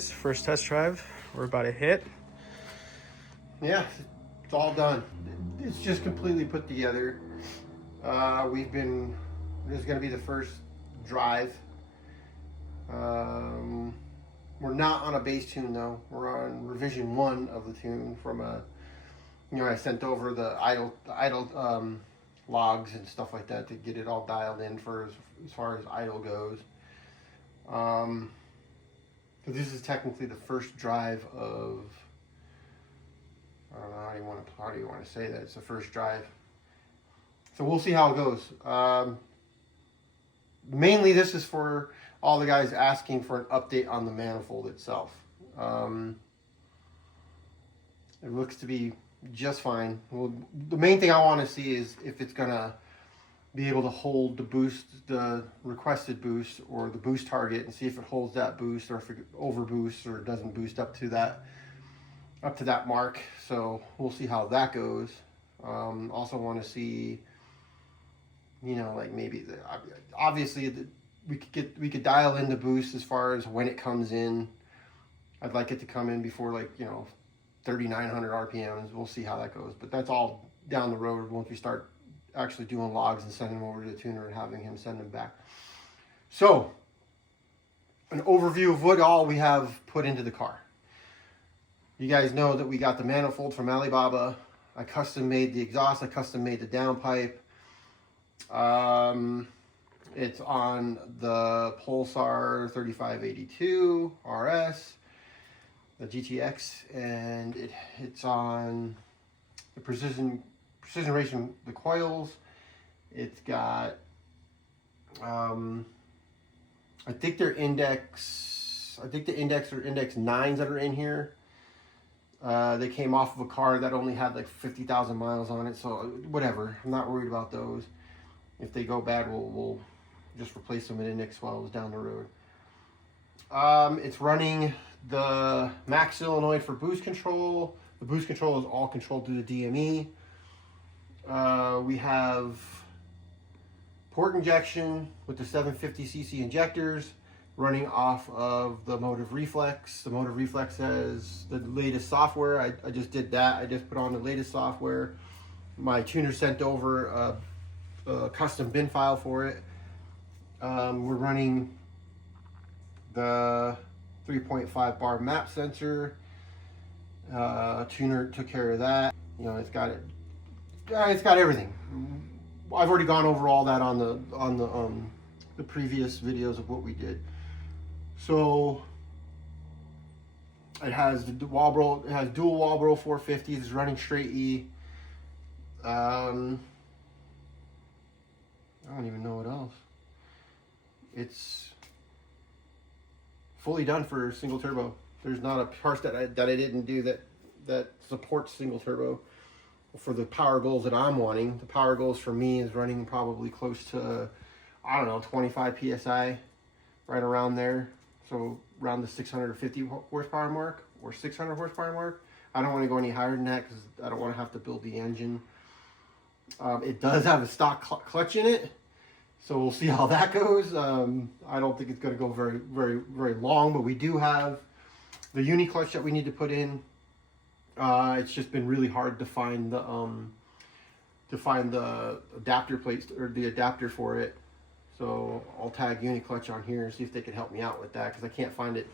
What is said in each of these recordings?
guys, first test drive. We're about to hit. Yeah, it's all done. It's just completely put together. This is going to be the first drive. We're not on a base tune though. We're on revision 1 of the tune from I sent over the idle logs and stuff like that to get it all dialed in for as far as idle goes. So this is technically the first drive of, I don't know how do you want to say that. It's the first drive. So we'll see how it goes. Mainly this is for all the guys asking for an update on the manifold itself. It looks to be just fine. Well, the main thing I want to see is if it's gonna be able to hold the requested boost or the boost target, and see if it holds that boost or if it over boosts or doesn't boost up to that mark. So we'll see how that goes. Also want to see, like maybe obviously we could dial in the boost as far as when it comes in. I'd like it to come in before 3,900 RPMs. We'll see how that goes, but that's all down the road once we start actually doing logs and sending them over to the tuner and having him send them back. So an overview of what all we have put into the car. You guys know that we got the manifold from Alibaba. I custom made the exhaust. I custom made the downpipe. It's on the Pulsar 3582 RS, the GTX, and it's on the Precision Racing, the coils. It's got, I think the index or index 9s that are in here. They came off of a car that only had like 50,000 miles on it, so whatever. I'm not worried about those. If they go bad, we'll just replace them in index 12s down the road. It's running the max solenoid for boost control. The boost control is all controlled through the DME. We have port injection with the 750cc injectors running off of the Motive Reflex. The Motive Reflex has the latest software. I just did that. I just put on the latest software. My tuner sent over a custom bin file for it. We're running the 3.5 bar map sensor. Tuner took care of that. It's got everything. I've already gone over all that on the previous videos of what we did. So it has the dual Walbro 450s. It's running straight E. I don't even know what else. It's fully done for single turbo. There's not a part that I didn't do that supports single turbo. For the power goals that I'm wanting, the power goals for me is running probably close to, 25 PSI, right around there. So around the 650 horsepower mark or 600 horsepower mark. I don't want to go any higher than that because I don't want to have to build the engine. It does have a stock clutch in it, so we'll see how that goes. I don't think it's going to go very, very, very long, but we do have the uni clutch that we need to put in. It's just been really hard to find the adapter plates or the adapter for it. So I'll tag Uniclutch on here and see if they can help me out with that, because I can't find it.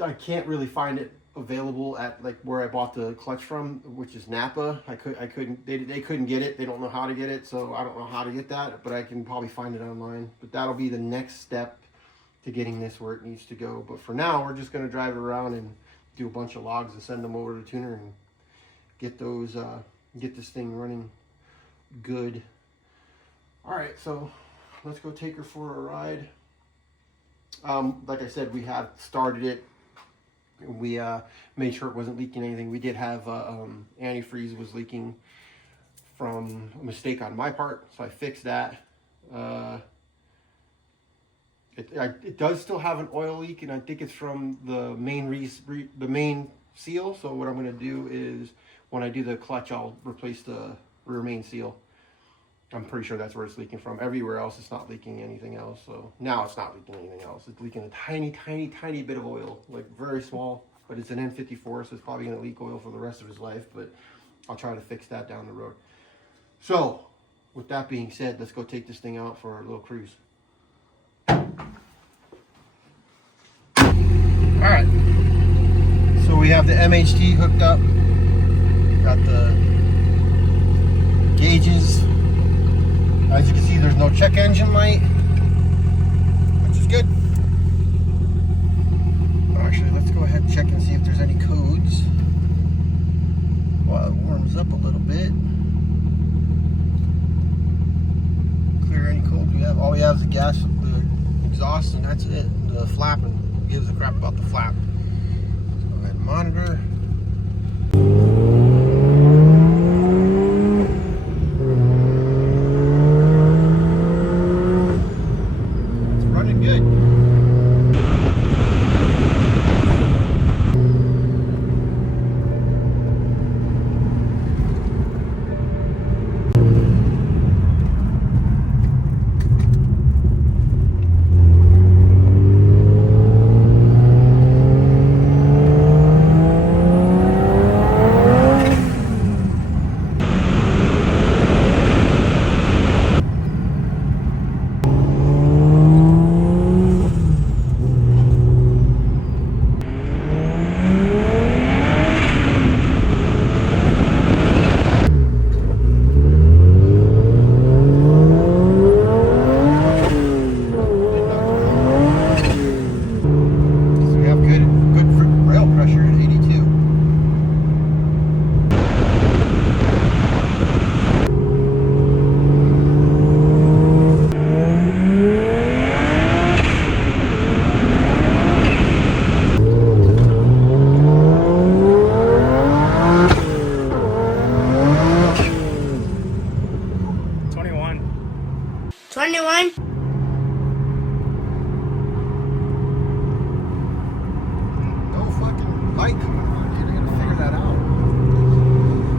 I can't really find it available at like where I bought the clutch from, which is Napa. They couldn't get it. They don't know how to get it, so I don't know how to get that, but I can probably find it online. But that'll be the next step to getting this where it needs to go. But for now, we're just going to drive it around and do a bunch of logs and send them over to the tuner and get this thing running good. All right, so let's go take her for a ride. Like I said, we have started it. We made sure it wasn't leaking anything. We did have antifreeze was leaking from a mistake on my part, so I fixed that. It does still have an oil leak, and I think it's from the main seal. So what I'm going to do is when I do the clutch, I'll replace the rear main seal. I'm pretty sure that's where it's leaking from. Everywhere else, it's not leaking anything else. So now it's not leaking anything else. It's leaking a tiny, tiny, tiny bit of oil, like very small. But it's an N54, so it's probably going to leak oil for the rest of his life. But I'll try to fix that down the road. So, with that being said, let's go take this thing out for our little cruise. Alright, so we have the MHT hooked up. Got the gauges. As you can see, there's no check engine light, which is good. Actually, let's go ahead and check and see if there's any codes while it warms up a little bit. Clear any codes we have. All we have is the gas, the exhaust, and that's it. The flapping. Who gives a crap about the flap? Let's go ahead and monitor.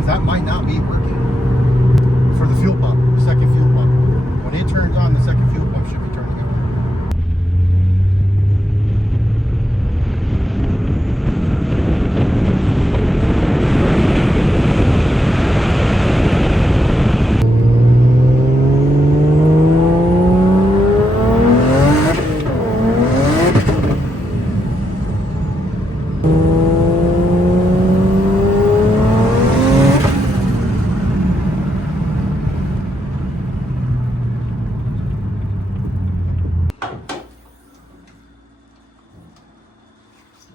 That might not be working for the fuel pump, the second fuel pump. When it turns on, the second fuel pump should be turning on.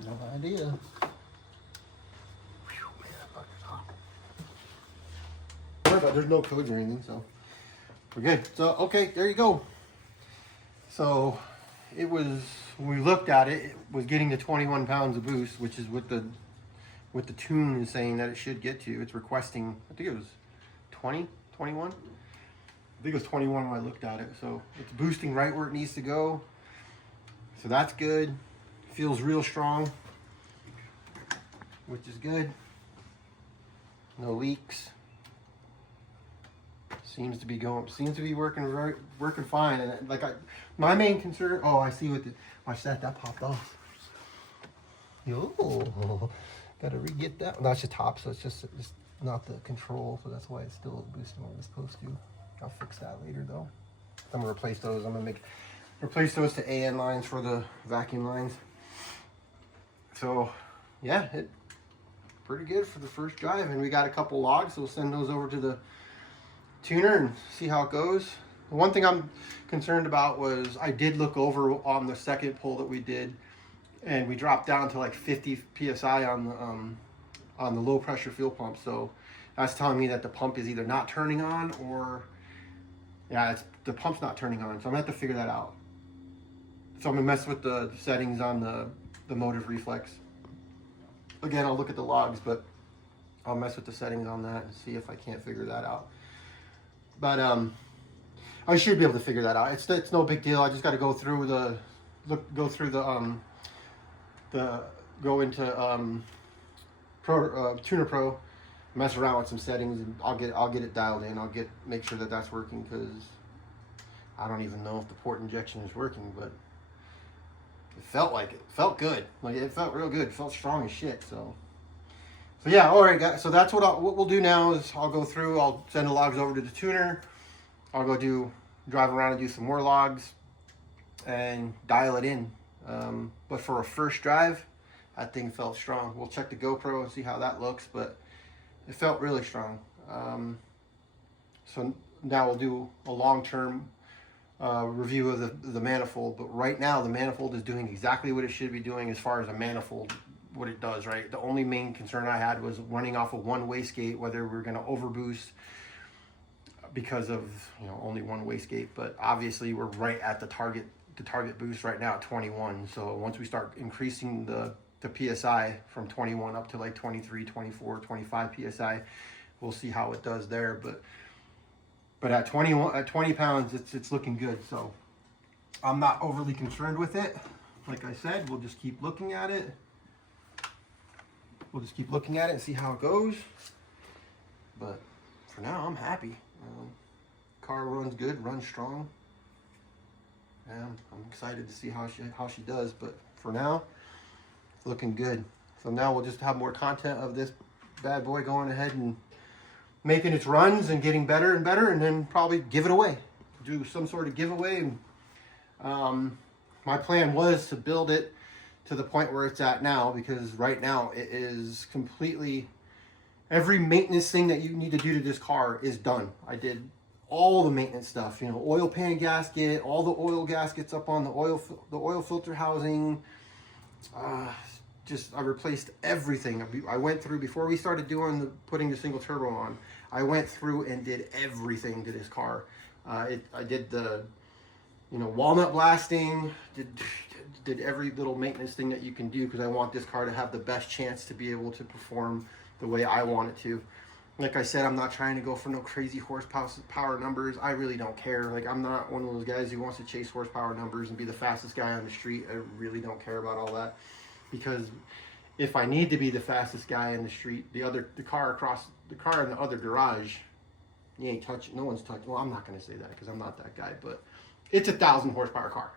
No idea. Whew, man, that fucker's hot. But there's no codes or anything, so we're good. So, okay, there you go. So, it was, when we looked at it, it was getting to 21 pounds of boost, which is what the tune is saying that it should get to. It's requesting, I think it was 20, 21? I think it was 21 when I looked at it. So, it's boosting right where it needs to go. So, that's good. Feels real strong, which is good. No leaks. Seems to be working fine. And like my main concern. Oh, I see what watch that. That popped off. Yo, gotta re-get that. No, it's just top, so it's just not the control, so that's why it's still boosting what it's supposed to. I'll fix that later though. I'm gonna replace those. I'm gonna replace those to AN lines for the vacuum lines. So, yeah, it pretty good for the first drive, and we got a couple logs, so we'll send those over to the tuner and see how it goes. The one thing I'm concerned about was I did look over on the second pull that we did, and we dropped down to like 50 psi on the low pressure fuel pump. So that's telling me that the pump is either not turning on or the pump's not turning on. So I'm gonna have to figure that out. So I'm gonna mess with the settings on the motive reflex. Again, I'll look at the logs, but I'll mess with the settings on that and see if I can't figure that out. But I should be able to figure that out. It's no big deal. I just got to go into Tuner Pro mess around with some settings, and I'll get it dialed in. Make sure that that's working, because I don't even know if the port injection is working, but it felt like it felt good. Like, it felt real good. It felt strong as shit. So yeah, all right, guys. So that's what we'll do now is I'll go through. I'll send the logs over to the tuner. I'll go drive around and do some more logs and dial it in. But for a first drive, that thing felt strong. We'll check the GoPro and see how that looks, but it felt really strong. So now we'll do a long-term review of the manifold. But right now, the manifold is doing exactly what it should be doing as far as a manifold, what it does, right? The only main concern I had was running off of one wastegate, whether we're going to overboost because of, only one wastegate. But obviously we're right at the target boost right now at 21. So once we start increasing the PSI from 21 up to like 23, 24, 25 PSI, we'll see how it does there. But at 20 pounds, it's looking good. So I'm not overly concerned with it. Like I said, we'll just keep looking at it. We'll just keep looking at it and see how it goes. But for now, I'm happy. Car runs good, runs strong. And I'm excited to see how she does. But for now, it's looking good. So now we'll just have more content of this bad boy going ahead and making its runs and getting better and better, and then probably give it away. Do some sort of giveaway. And my plan was to build it to the point where it's at now, because right now it is completely, every maintenance thing that you need to do to this car is done. I did all the maintenance stuff, oil pan gasket, all the oil gaskets up on the oil filter housing. I replaced everything. I went through, before we started putting the single turbo on, I went through and did everything to this car. I did the, walnut blasting, did every little maintenance thing that you can do, because I want this car to have the best chance to be able to perform the way I want it to. Like I said, I'm not trying to go for no crazy horsepower numbers. I really don't care. Like, I'm not one of those guys who wants to chase horsepower numbers and be the fastest guy on the street. I really don't care about all that, because if I need to be the fastest guy in the street, the car in the other garage, you ain't touching. No one's touching. Well, I'm not going to say that because I'm not that guy, but it's a 1,000 horsepower car,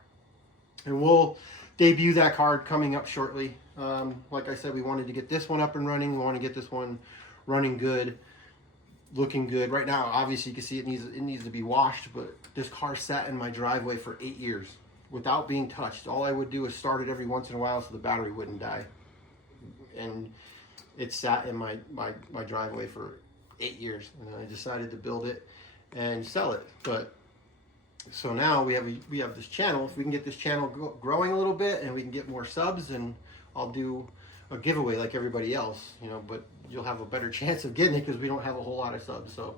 and we'll debut that car coming up shortly. Like I said, we wanted to get this one up and running. We want to get this one running good, looking good. Right now, obviously, you can see it needs to be washed, but this car sat in my driveway for 8 years without being touched. All I would do is start it every once in a while so the battery wouldn't die. And it sat in my driveway for 8 years, and I decided to build it and sell it. But so now we have this channel. If we can get this channel growing a little bit and we can get more subs, and I'll do a giveaway like everybody else, but you'll have a better chance of getting it because we don't have a whole lot of subs. So,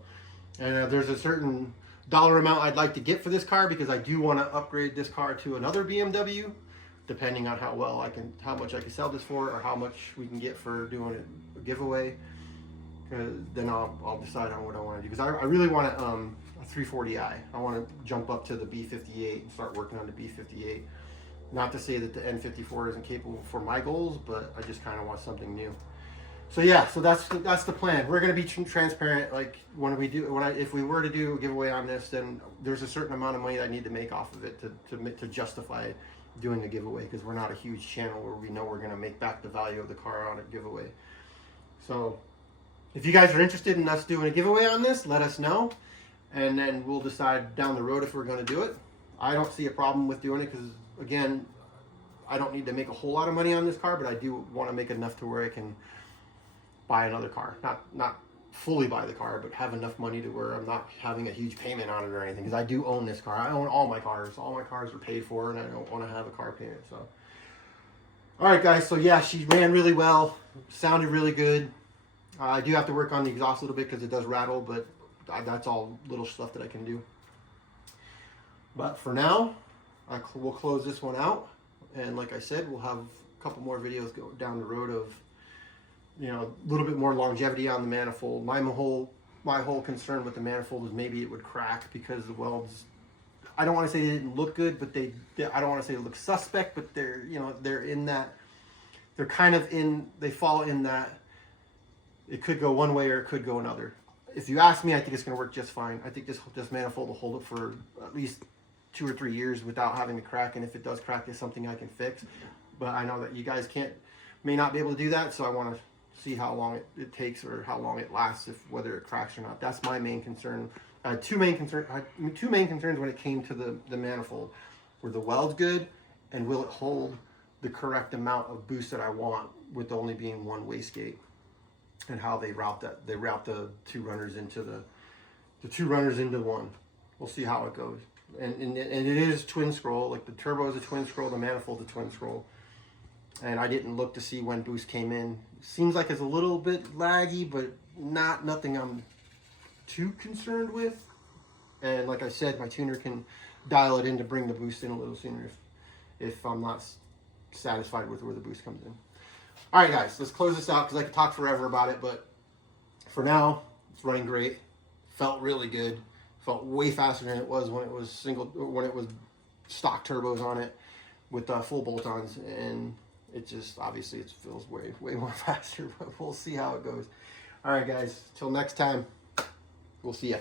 and there's a certain dollar amount I'd like to get for this car, because I do want to upgrade this car to another BMW, depending on how much I can sell this for, or how much we can get for doing a giveaway. Then I'll decide on what I want to do, because I really want a 340i. I want to jump up to the B58 and start working on the B58. Not to say that the N54 isn't capable for my goals, but I just kind of want something new. So yeah, so that's the plan. We're going to be transparent. Like, if we were to do a giveaway on this, then there's a certain amount of money I need to make off of it to justify doing a giveaway, because we're not a huge channel where we know we're going to make back the value of the car on a giveaway. So if you guys are interested in us doing a giveaway on this, let us know, and then we'll decide down the road if we're going to do it. I don't see a problem with doing it, because again, I don't need to make a whole lot of money on this car, but I do want to make enough to where I can buy another car. Not fully buy the car, but have enough money to where I'm not having a huge payment on it or anything, because I do own this car. I own all my cars. All my cars are paid for, and I don't want to have a car payment. So, all right, guys. So yeah, she ran really well. Sounded really good. I do have to work on the exhaust a little bit because it does rattle, but that's all little stuff that I can do. But for now, we'll close this one out. And like I said, we'll have a couple more videos go down the road of, a little bit more longevity on the manifold. My whole concern with the manifold is maybe it would crack because the welds, I don't want to say they didn't look good, but I don't want to say they look suspect, but they're in that, they fall in that it could go one way or it could go another. If you ask me, I think it's going to work just fine. I think this manifold will hold it for at least 2 or 3 years without having to crack. And if it does crack, it's something I can fix. But I know that you guys may not be able to do that. So I want to see how long it takes or how long it lasts, whether it cracks or not. That's my main concern. I had two main concerns when it came to the manifold. Were the welds good, and will it hold the correct amount of boost that I want with only being one wastegate? And how they route that. They route the two runners into one. We'll see how it goes. And it is twin scroll. Like the turbo is a twin scroll, the manifold's a twin scroll. And I didn't look to see when boost came in. Seems like it's a little bit laggy, but nothing I'm too concerned with. And like I said, my tuner can dial it in to bring the boost in a little sooner if I'm not satisfied with where the boost comes in. All right, guys, let's close this out because I could talk forever about it. But for now, it's running great. Felt really good. Felt way faster than it was when it was stock turbos on it with full bolt-ons, and it just obviously it feels way more faster. But we'll see how it goes. All right, guys. Till next time, we'll see ya.